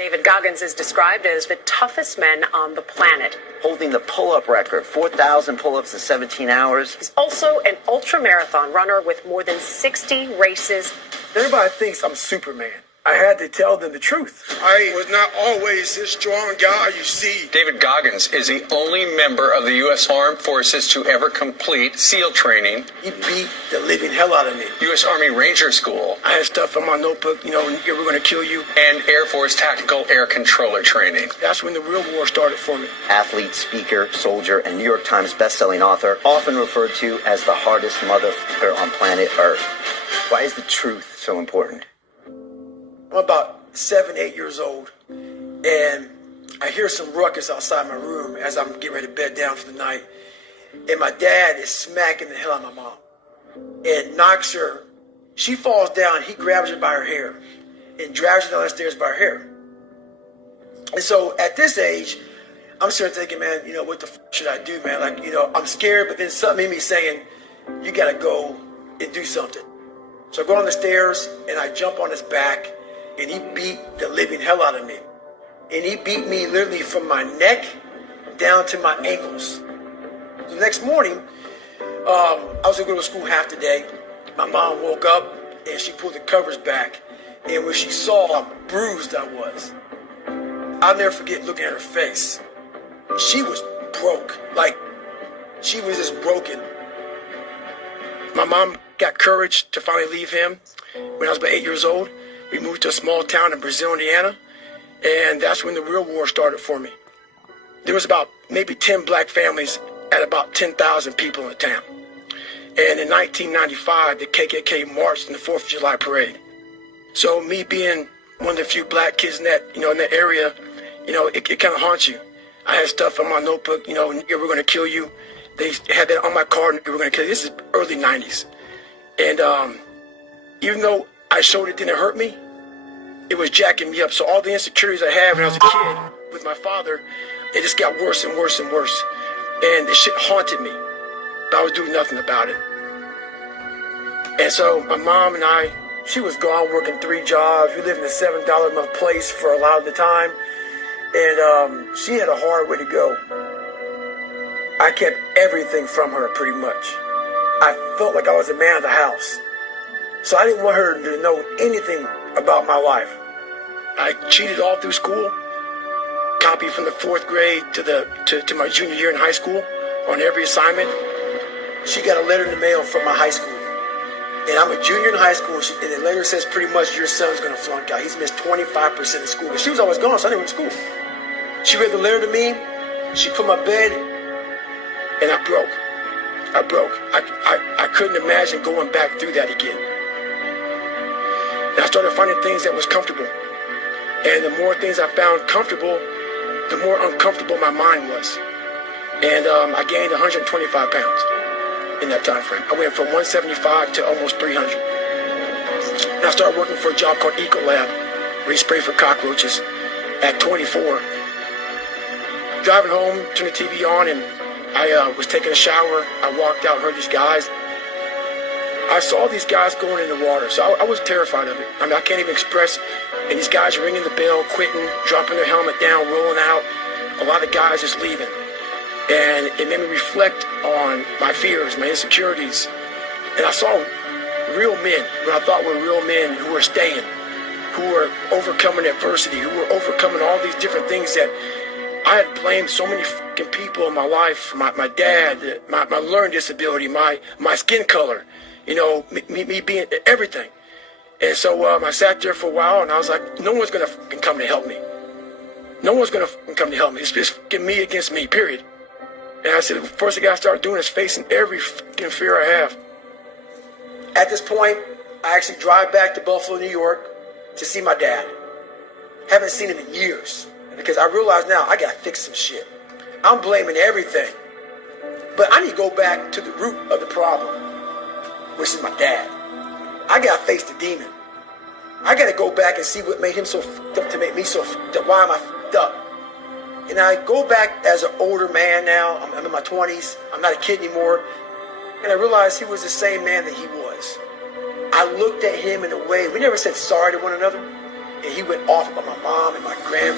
David Goggins is described as the toughest man on the planet, holding the pull-up record, 4,000 pull-ups in 17 hours. He's also an ultra-marathon runner with more than 60 races. Everybody thinks I'm Superman. I had to tell them the truth. I was not always this strong guy you see. David Goggins is the only member of the U.S. Armed Forces to ever complete SEAL training. He beat the living hell out of me. U.S. Army Ranger School. I had stuff on my notebook, we're going to kill you. And Air Force Tactical Air Controller training. That's when the real war started for me. Athlete, speaker, soldier, and New York Times best-selling author, often referred to as the hardest motherfucker on planet Earth. Why is the truth so important? I'm about 7, 8 years old, and I hear some ruckus outside my room as I'm getting ready to bed down for the night, and my dad is smacking the hell out of my mom and knocks her. She falls down, he grabs her by her hair and drags her down the stairs by her hair. And so at this age, I'm sitting thinking, man, what the should I do, man? I'm scared, but then something in me saying, you gotta go and do something. So I go down the stairs and I jump on his back, and he beat the living hell out of me. And he beat me literally from my neck down to my ankles. The next morning, I was going to go to school half the day. My mom woke up and she pulled the covers back. And when she saw how bruised I was, I'll never forget looking at her face. She was broke. She was just broken. My mom got courage to finally leave him when I was about 8 years old. We moved to a small town in Brazil, Indiana, and that's when the real war started for me. There was about maybe 10 black families at about 10,000 people in the town. And in 1995, the KKK marched in the 4th of July parade. So me being one of the few black kids in that, in that area, it kind of haunts you. I had stuff on my notebook, we're going to kill you. They had that on my card, we're going to kill you. This is early 90s. And even though I showed it didn't hurt me, it was jacking me up. So all the insecurities I had when I was a kid with my father, it just got worse and worse and worse. And the shit haunted me, but I was doing nothing about it. And so my mom and she was gone working 3 jobs. We lived in a $7 a month place for a lot of the time. And she had a hard way to go. I kept everything from her pretty much. I felt like I was a man of the house. So I didn't want her to know anything about my life. I cheated all through school, copied from the 4th grade to my junior year in high school on every assignment. She got a letter in the mail from my high school. And I'm a junior in high school, and the letter says pretty much your son's going to flunk out. He's missed 25% of school. But she was always gone, so I didn't went to school. She read the letter to me. She put my bed, and I broke. I couldn't imagine going back through that again. And I started finding things that was comfortable. And the more things I found comfortable, the more uncomfortable my mind was. And I gained 125 pounds in that time frame. I went from 175 to almost 300. And I started working for a job called Ecolab, where you spray for cockroaches at 24. Driving home, turned the TV on, and I was taking a shower. I walked out, heard these guys. I saw these guys going in the water, so I was terrified of it. I mean, I can't even express. And these guys ringing the bell, quitting, dropping their helmet down, rolling out. A lot of guys just leaving. And it made me reflect on my fears, my insecurities. And I saw real men, what I thought were real men who were staying, who were overcoming adversity, who were overcoming all these different things that I had blamed so many fucking people in my life, my dad, my learning disability, my skin color, me being everything. And so I sat there for a while, and I was like, no one's going to fucking come to help me. No one's going to fucking come to help me. It's just fucking me against me, period. And I said, the first thing I started doing is facing every fucking fear I have. At this point, I actually drive back to Buffalo, New York to see my dad. Haven't seen him in years because I realize now I got to fix some shit. I'm blaming everything. But I need to go back to the root of the problem, which is my dad. I got to face the demon. I got to go back and see what made him so fucked up to make me so fucked up. Why am I fucked up? And I go back as an older man now. I'm in my 20s. I'm not a kid anymore. And I realized he was the same man that he was. I looked at him in a way, we never said sorry to one another. And he went off about my mom and my grandma.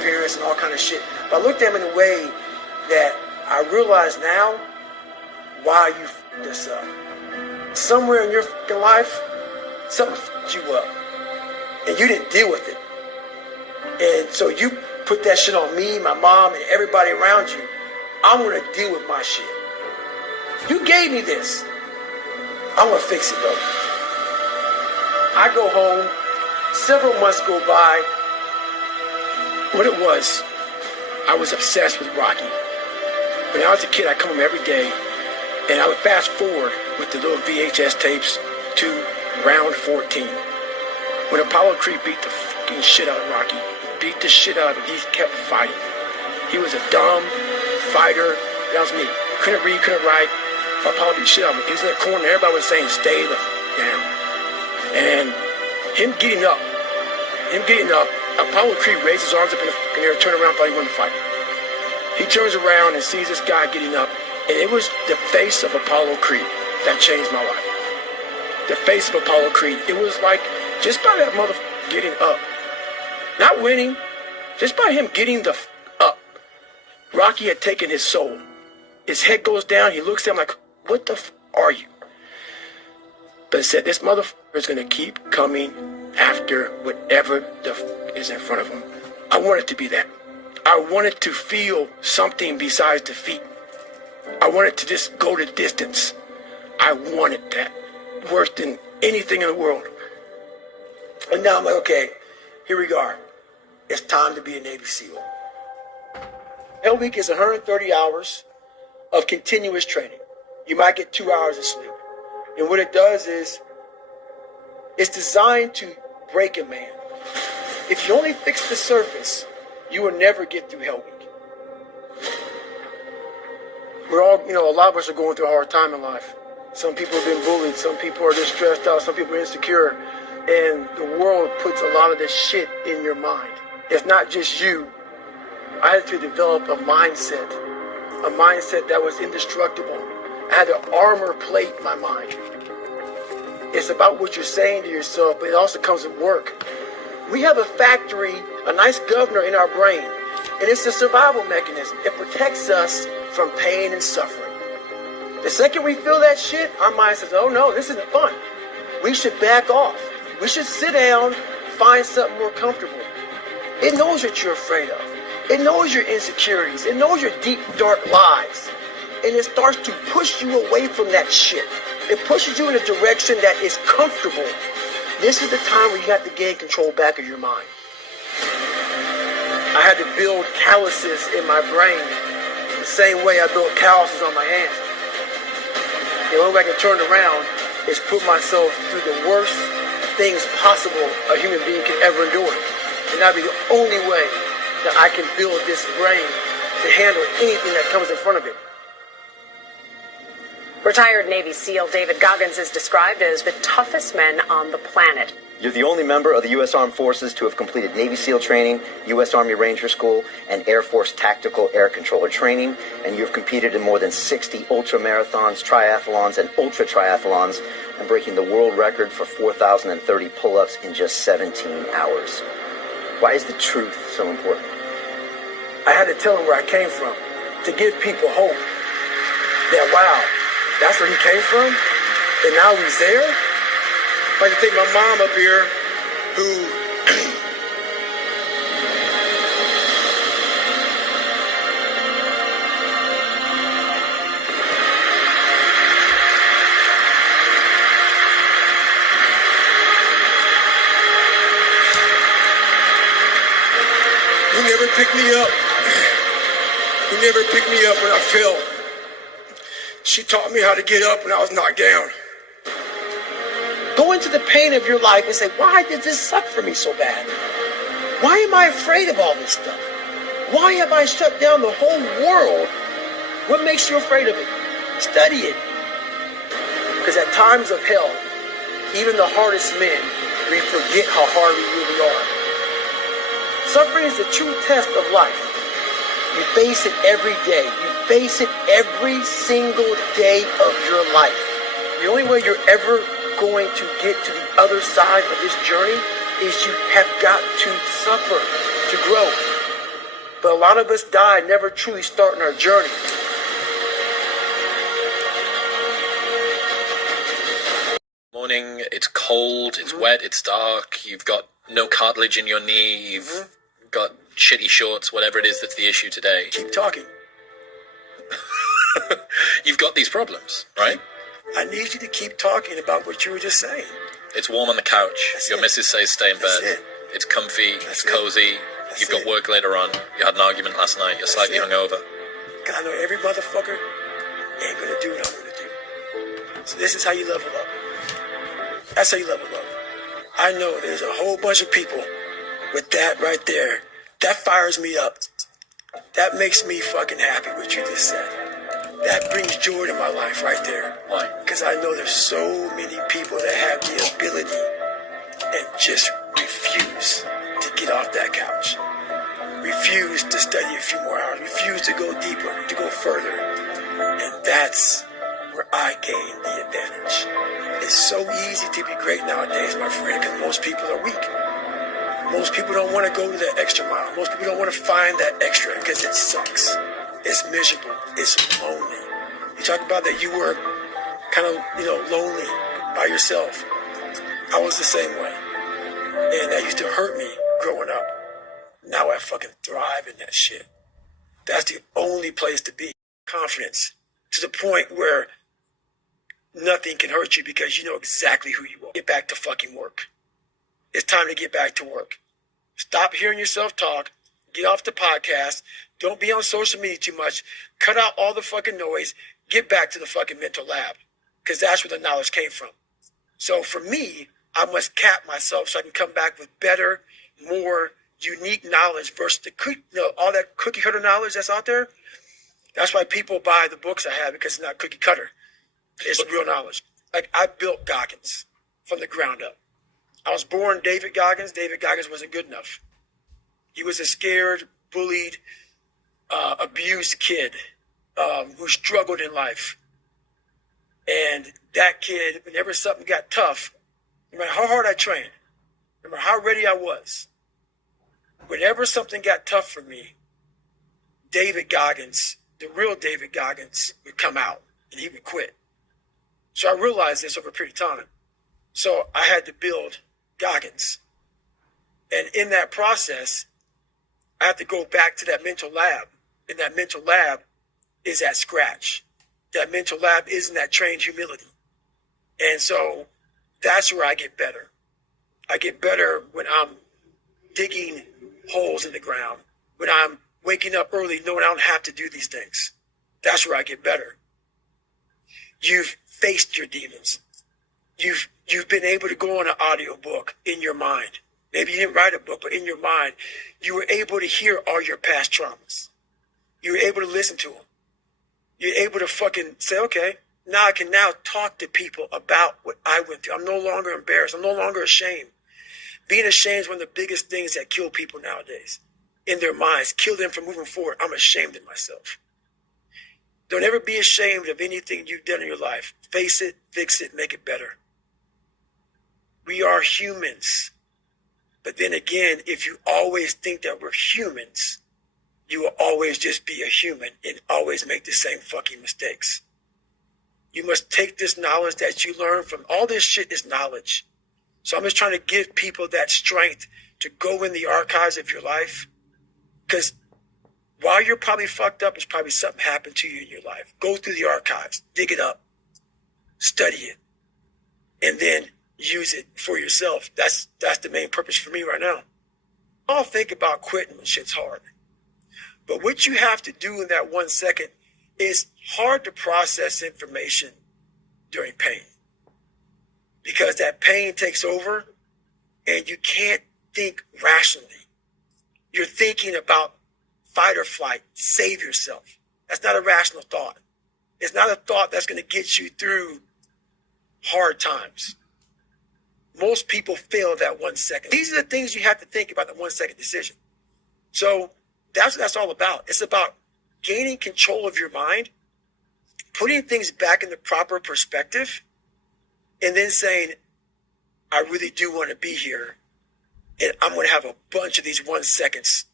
parents and all kind of shit. But I looked at them in a way that I realize now why you f***ed this up. Somewhere in your fucking life, something f***ed you up. And you didn't deal with it. And so you put that shit on me, my mom, and everybody around you. I'm going to deal with my shit. You gave me this. I'm going to fix it, though. I go home. Several months go by. What it was, I was obsessed with Rocky. When I was a kid, I'd come home every day, and I would fast forward with the little VHS tapes to round 14. When Apollo Creed beat the fucking shit out of Rocky, beat the shit out of him, he kept fighting. He was a dumb fighter. That was me. Couldn't read, couldn't write. Apollo beat the shit out of him. He was in the corner, everybody was saying, stay the fuck down. And him getting up, Apollo Creed raised his arms up in the air, turned around, thought he wanted to fight. He turns around and sees this guy getting up, and it was the face of Apollo Creed that changed my life. The face of Apollo Creed. It was like, just by that motherfucker getting up, not winning, just by him getting the up, Rocky had taken his soul. His head goes down, he looks at him like, what the are you? But it said, this motherfucker is going to keep coming after whatever the is in front of him. I wanted to be that. I wanted to feel something besides defeat. I wanted to just go the distance. I wanted that. Worse than anything in the world. And now I'm like, okay, here we go. It's time to be a Navy SEAL. Hell Week is 130 hours of continuous training. You might get 2 hours of sleep. And what it does is, it's designed to break a man. If you only fix the surface, you will never get through Hell Week. We're all, a lot of us are going through a hard time in life. Some people have been bullied, some people are just stressed out, some people are insecure. And the world puts a lot of this shit in your mind. It's not just you. I had to develop a mindset that was indestructible. I had to armor plate my mind. It's about what you're saying to yourself, but it also comes with work. We have a factory, a nice governor in our brain, and it's a survival mechanism. It protects us from pain and suffering. The second we feel that shit, our mind says, oh no, this isn't fun. We should back off. We should sit down, find something more comfortable. It knows what you're afraid of. It knows your insecurities. It knows your deep, dark lies. And it starts to push you away from that shit. It pushes you in a direction that is comfortable. This is the time where you have to gain control back of your mind. I had to build calluses in my brain the same way I built calluses on my hands. The only way I can turn around is put myself through the worst things possible a human being can ever endure. And that'd be the only way that I can build this brain to handle anything that comes in front of it. Retired Navy SEAL David Goggins is described as the toughest man on the planet. You're the only member of the U.S. Armed Forces to have completed Navy SEAL training, U.S. Army Ranger School, and Air Force Tactical Air Controller training, and you've competed in more than 60 ultra-marathons, triathlons, and ultra-triathlons, and breaking the world record for 4,030 pull-ups in just 17 hours. Why is the truth so important? I had to tell them where I came from, to give people hope that, wow, that's where he came from, and now he's there. I'd like to take my mom up here, who never picked me up. He never picked me up when I fell. She taught me how to get up when I was knocked down. Go into the pain of your life and say, why did this suck for me so bad? Why am I afraid of all this stuff? Why have I shut down the whole world? What makes you afraid of it? Study it. Because at times of hell, even the hardest men, we forget how hard we really are. Suffering is the true test of life. You face it every day. You face it every single day of your life. The only way you're ever going to get to the other side of this journey is you have got to suffer to grow. But a lot of us die never truly starting our journey. Morning, it's cold, it's wet, it's dark, you've got no cartilage in your knee, you've got shitty shorts, whatever it is that's the issue today. Keep talking. You've got these problems, right? I need you to keep talking about what you were just saying. It's warm on the couch, That's your it. missus says stay in That's bed, it. it's comfy, That's it's cozy, That's you've got it. work later on, you had an argument last night, you're slightly it. hungover. Because I know every motherfucker ain't gonna do what I'm gonna do. So this is how you level up. That's how you level up. I know there's a whole bunch of people with that right there. That fires me up. That makes me fucking happy what you just said. That brings joy to my life right there. Why? Because I know there's so many people that have the ability and just refuse to get off that couch. Refuse to study a few more hours. Refuse to go deeper, to go further. And that's where I gain the advantage. It's so easy to be great nowadays, my friend, because most people are weak. Most people don't want to go to that extra mile. Most people don't want to find that extra because it sucks. It's miserable. It's lonely. You talk about that you were kind of, lonely by yourself. I was the same way. And that used to hurt me growing up. Now I fucking thrive in that shit. That's the only place to be. Confidence. To the point where nothing can hurt you because you know exactly who you are. Get back to fucking work. It's time to get back to work. Stop hearing yourself talk. Get off the podcast. Don't be on social media too much. Cut out all the fucking noise. Get back to the fucking mental lab. Because that's where the knowledge came from. So for me, I must cap myself so I can come back with better, more unique knowledge versus all that cookie cutter knowledge that's out there. That's why people buy the books I have, because it's not cookie cutter. It's real knowledge. Like, I built Goggins from the ground up. I was born David Goggins. David Goggins wasn't good enough. He was a scared, bullied, abused kid who struggled in life. And that kid, whenever something got tough, no matter how hard I trained, no matter how ready I was, whenever something got tough for me, David Goggins, the real David Goggins, would come out and he would quit. So I realized this over a period of time. So I had to build Goggins. And in that process, I had to go back to that mental lab. And that mental lab is at scratch. That mental lab is in that trained humility. And so that's where I get better. I get better when I'm digging holes in the ground, when I'm waking up early knowing I don't have to do these things. That's where I get better. You've faced your demons. You've been able to go on an audio book in your mind. Maybe you didn't write a book, but in your mind, you were able to hear all your past traumas. You were able to listen to them. You're able to fucking say, okay, now I can now talk to people about what I went through. I'm no longer embarrassed. I'm no longer ashamed. Being ashamed is one of the biggest things that kill people nowadays. In their minds, kill them from moving forward. I'm ashamed of myself. Don't ever be ashamed of anything you've done in your life. Face it, fix it, make it better. We are humans. But then again, if you always think that we're humans, you will always just be a human and always make the same fucking mistakes. You must take this knowledge that you learn from all this shit is knowledge. So I'm just trying to give people that strength to go in the archives of your life. Because while you're probably fucked up, it's probably something happened to you in your life. Go through the archives, dig it up, study it, and then use it for yourself. That's the main purpose for me right now. I'll think about quitting when shit's hard. But what you have to do in that 1 second is hard to process information during pain. Because that pain takes over and you can't think rationally. You're thinking about fight or flight, save yourself. That's not a rational thought. It's not a thought that's going to get you through hard times. Most people fail that 1 second. These are the things you have to think about the 1 second decision. So that's what that's all about. It's about gaining control of your mind, putting things back in the proper perspective, and then saying, I really do want to be here. And I'm going to have a bunch of these 1 seconds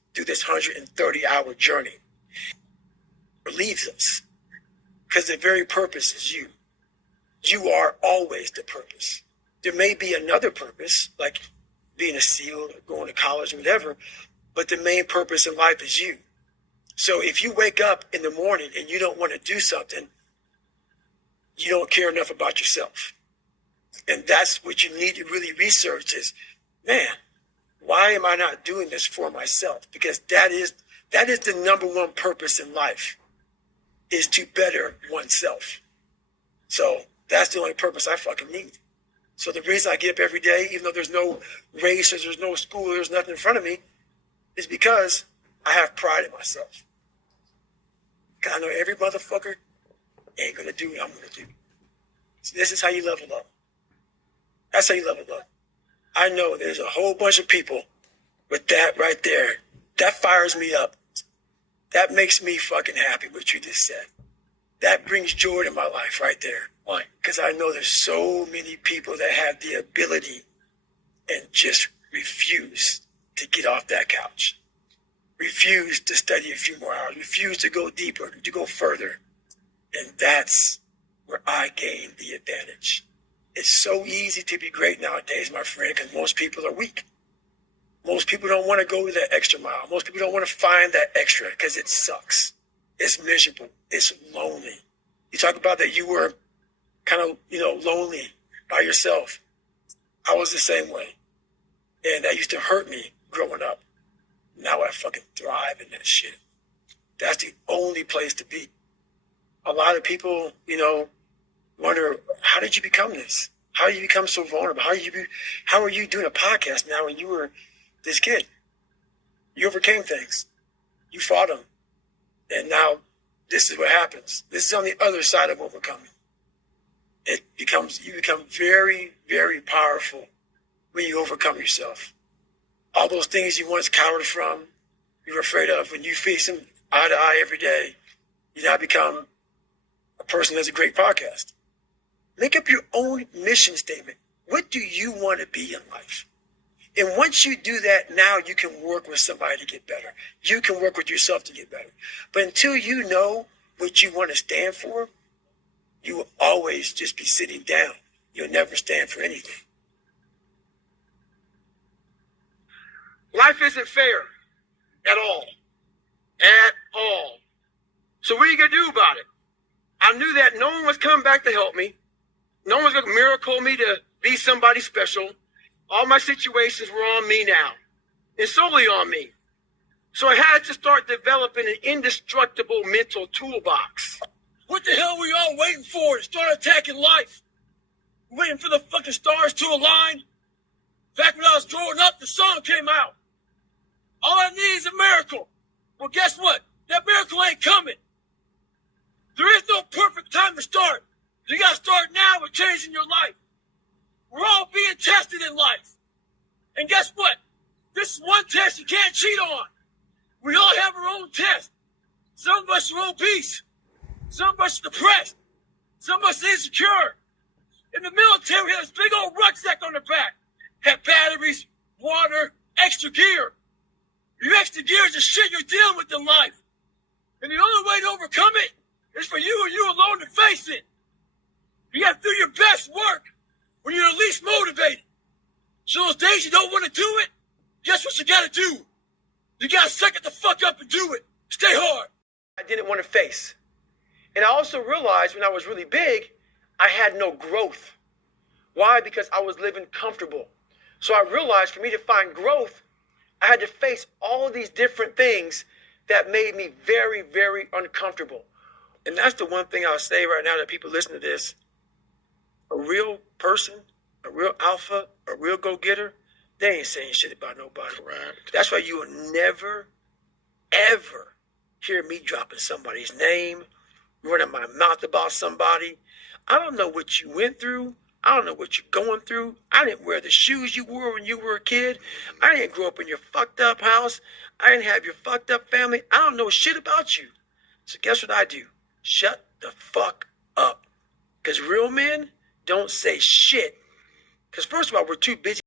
through this 130-hour journey. Relieves us because the very purpose is you. You are always the purpose. There may be another purpose, like being a SEAL or going to college or whatever, but the main purpose in life is you. So if you wake up in the morning and you don't want to do something, you don't care enough about yourself. And that's what you need to really research is, man, why am I not doing this for myself? Because that is the number one purpose in life, is to better oneself. So that's the only purpose I fucking need. So the reason I get up every day, even though there's no race or there's no school, or there's nothing in front of me, is because I have pride in myself. Because I know every motherfucker ain't going to do what I'm going to do. So this is how you level up. That's how you level up. I know there's a whole bunch of people with that right there. That fires me up. That makes me fucking happy what you just said. That brings joy to my life right there. Why? Because I know there's so many people that have the ability and just refuse to get off that couch. Refuse to study a few more hours. Refuse to go deeper, to go further. And that's where I gain the advantage. It's so easy to be great nowadays, my friend, because most people are weak. Most people don't want to go that extra mile. Most people don't want to find that extra because it sucks. It's miserable. It's lonely. You talk about that you were kind of, lonely by yourself. I was the same way. And that used to hurt me growing up. Now I fucking thrive in that shit. That's the only place to be. A lot of people, wonder, how did you become this? How did you become so vulnerable? How are you doing a podcast now when you were this kid? You overcame things. You fought them. And now this is what happens. This is on the other side of overcoming. You become very, very powerful when you overcome yourself. All those things you once cowered from, you were afraid of, when you face them eye to eye every day, you now become a person that has a great podcast. Make up your own mission statement. What do you want to be in life? And once you do that, now you can work with somebody to get better. You can work with yourself to get better. But until you know what you want to stand for, you will always just be sitting down. You'll never stand for anything. Life isn't fair at all. At all. So what are you going to do about it? I knew that no one was coming back to help me. No one was going to miracle me to be somebody special. All my situations were on me now. And solely on me. So I had to start developing an indestructible mental toolbox. What the hell were you all waiting for to start attacking life? Waiting for the fucking stars to align? Back when I was growing up, the song came out. All I need is a miracle. Well, guess what? That miracle ain't coming. There is no perfect time to start. You got to start now with changing your life. We're all being tested in life. And guess what? This is one test you can't cheat on. We all have our own test. Some of us are obese. Some of us are depressed. Some of us are insecure. In the military, we had this big old rucksack on the back. Had batteries, water, extra gear. Your extra gear is the shit you're dealing with in life. And the only way to overcome it is for you and you alone to face it. You got to do your best work when you're the least motivated. So those days you don't want to do it, guess what you got to do? You got to suck it the fuck up and do it. Stay hard. I didn't want to face. And I also realized when I was really big, I had no growth. Why? Because I was living comfortable. So I realized for me to find growth, I had to face all these different things that made me very, very uncomfortable. And that's the one thing I'll say right now that people listen to this. A real person, a real alpha, a real go-getter, they ain't saying shit about nobody. Right. That's why you will never, ever hear me dropping somebody's name, running my mouth about somebody. I don't know what you went through. I don't know what you're going through. I didn't wear the shoes you wore when you were a kid. I didn't grow up in your fucked up house. I didn't have your fucked up family. I don't know shit about you. So guess what I do? Shut the fuck up. Because real men don't say shit. Because first of all, we're too busy